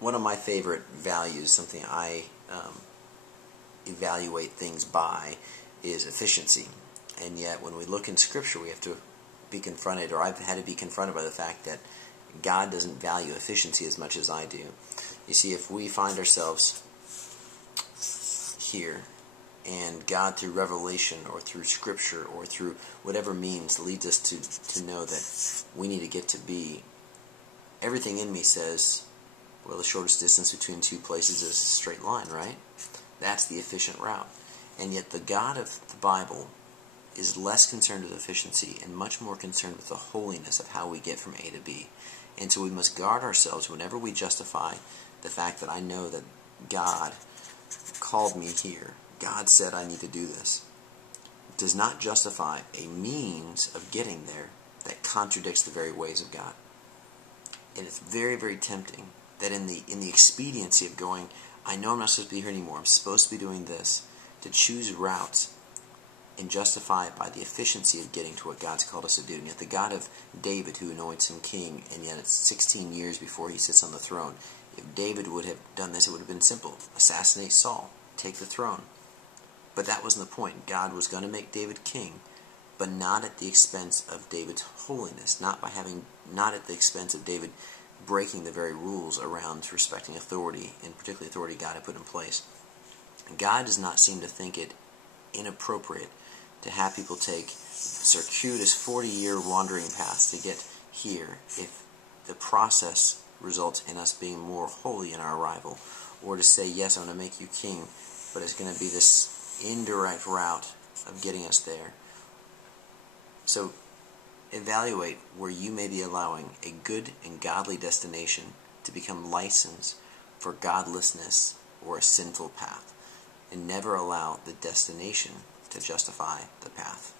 One of my favorite values, something I evaluate things by, is efficiency. And yet when we look in Scripture, we have to be confronted, or I've had to be confronted by the fact that God doesn't value efficiency as much as I do. You see, if we find ourselves here, and God through revelation or through Scripture or through whatever means leads us to know that we need to get to be, everything in me says, well, the shortest distance between two places is a straight line, right? That's the efficient route. And yet the God of the Bible is less concerned with efficiency and much more concerned with the holiness of how we get from A to B. And so we must guard ourselves whenever we justify the fact that I know that God called me here. God said I need to do this. It does not justify a means of getting there that contradicts the very ways of God. And it's very, very tempting that in the expediency of going, I know I'm not supposed to be here anymore, I'm supposed to be doing this, to choose routes and justify it by the efficiency of getting to what God's called us to do. And yet the God of David, who anoints him king, and yet it's 16 years before he sits on the throne, if David would have done this, it would have been simple. Assassinate Saul, take the throne. But that wasn't the point. God was going to make David king, but not at the expense of David's holiness, not at the expense of David breaking the very rules around respecting authority, and particularly authority God had put in place. God does not seem to think it inappropriate to have people take circuitous 40-year wandering paths to get here if the process results in us being more holy in our arrival, or to say, yes, I'm going to make you king, but it's going to be this indirect route of getting us there. So evaluate where you may be allowing a good and godly destination to become license for godlessness or a sinful path, and never allow the destination to justify the path.